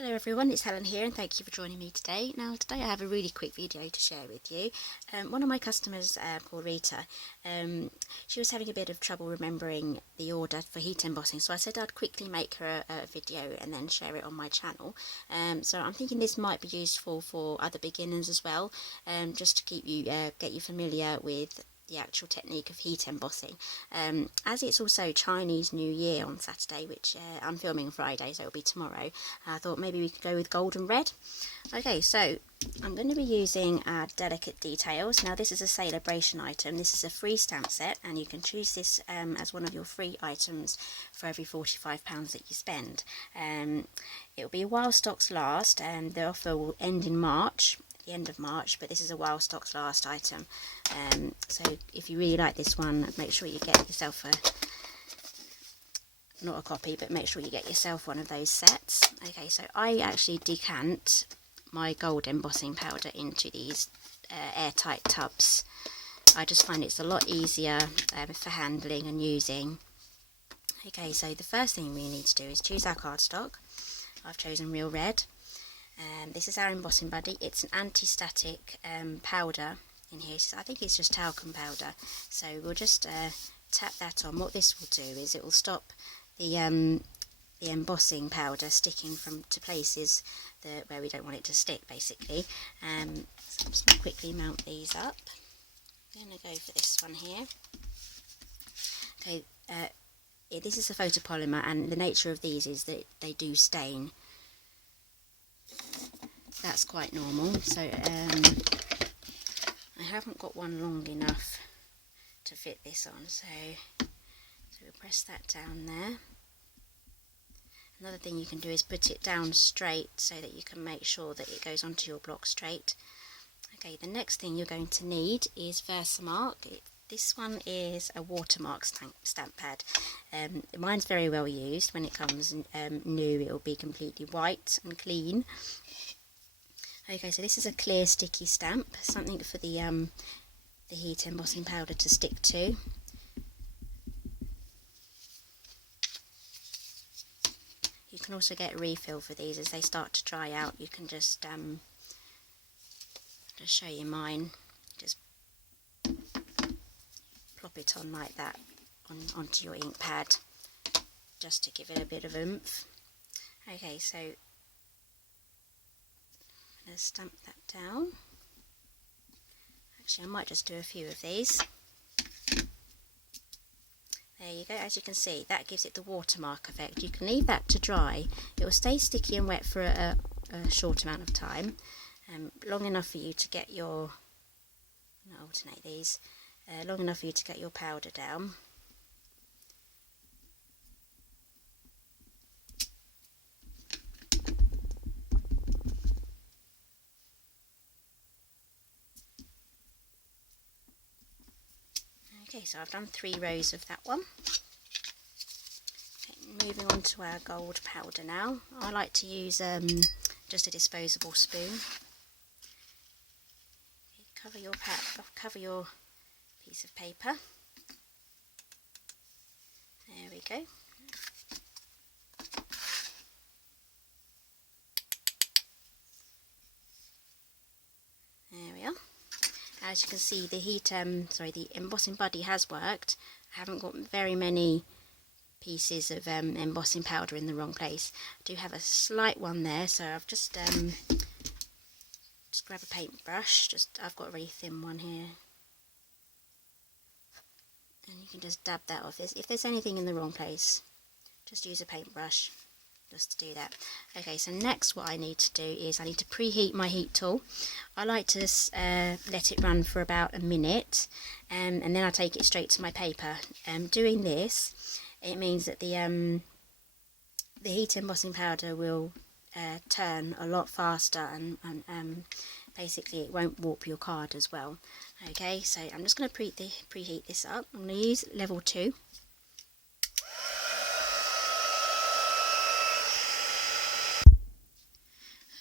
Hello everyone, it's Helen here and thank you for joining me today. Now today I have a really quick video to share with you. One of my customers called Rita, she was having a bit of trouble remembering the order for heat embossing, so I said I'd quickly make her a video and then share it on my channel. So I'm thinking this might be useful for other beginners as well, just to keep you get you familiar with the actual technique of heat embossing. As it's also Chinese New Year on Saturday, which I'm filming Friday, so it'll be tomorrow, I thought maybe we could go with gold and red. Okay, so I'm going to be using Delicate Details. Now this is a celebration item. This is a free stamp set and you can choose this as one of your free items for every £45 that you spend. It'll be while stocks last, and the offer will end in March, the end of March, but this is a while stocks last item. So if you really like this one, make sure you get yourself not a copy, but make sure you get yourself one of those sets. Okay, so I actually decant my gold embossing powder into these airtight tubs. I just find it's a lot easier for handling and using. Okay, so the first thing we need to do is choose our cardstock. I've chosen Real Red. This is our embossing buddy. It's an anti-static powder in here. I think it's just talcum powder. So we'll just tap that on. What this will do is it will stop the embossing powder sticking to places where we don't want it to stick, basically. So I'm just going to quickly mount these up. I'm going to go for this one here. Okay, this is a photopolymer, and the nature of these is that they do stain. That's quite normal. So I haven't got one long enough to fit this on, so we'll press that down there. Another thing you can do is put it down straight so that you can make sure that it goes onto your block straight. Okay, the next thing you're going to need is Versamark. This one is a watermark stamp pad. Mine's very well used. When it comes new, it will be completely white and clean. Okay, so this is a clear sticky stamp, something for the heat embossing powder to stick to. You can also get a refill for these as they start to dry out. You can just show you mine. Just plop it on like that onto your ink pad, just to give it a bit of oomph. Okay, so I'm going to stamp that down. Actually, I might just do a few of these. There you go. As you can see, that gives it the watermark effect. You can leave that to dry. It will stay sticky and wet for a short amount of time, long enough for you to get your, I'm going to alternate these, long enough for you to get your powder down. Okay, so I've done 3 rows of that one. Okay, moving on to our gold powder now. I like to use just a disposable spoon. Okay, cover your piece of paper. There we go. There we are. As you can see, the embossing buddy has worked. I haven't got very many pieces of embossing powder in the wrong place. I do have a slight one there, so I've just grab a paintbrush. I've got a really thin one here, and you can just dab that off. If there's anything in the wrong place, just use a paintbrush just to do that. Okay, so next what I need to do is I need to preheat my heat tool. I like to let it run for about a minute, and then I take it straight to my paper. Doing this, it means that the heat embossing powder will turn a lot faster, and basically it won't warp your card as well. Okay, so I'm just going to preheat this up. I'm going to use level 2.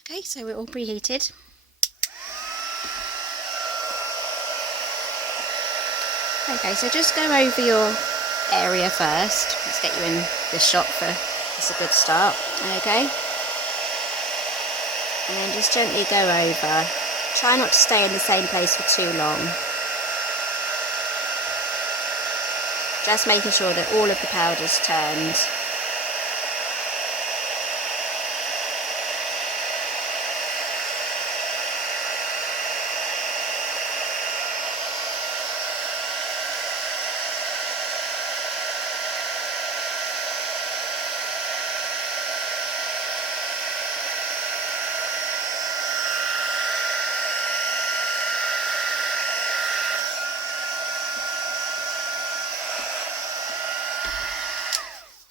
Okay, so we're all preheated. Okay, so just go over your area first. Let's get you in the shot for, it's a good start. Okay. and then just gently go over. Try not to stay in the same place for too long. Just making sure that all of the powder's turned.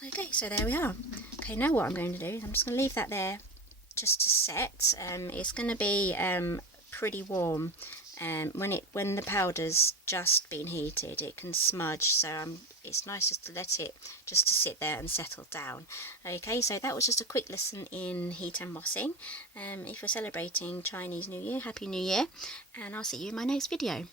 Okay, so there we are. Okay, now what I'm going to do is I'm just going to leave that there just to set. It's going to be pretty warm. When the powder's just been heated, it can smudge, so it's nice just to let it just to sit there and settle down. Okay, so that was just a quick lesson in heat embossing. If you're celebrating Chinese New Year, Happy New Year, and I'll see you in my next video.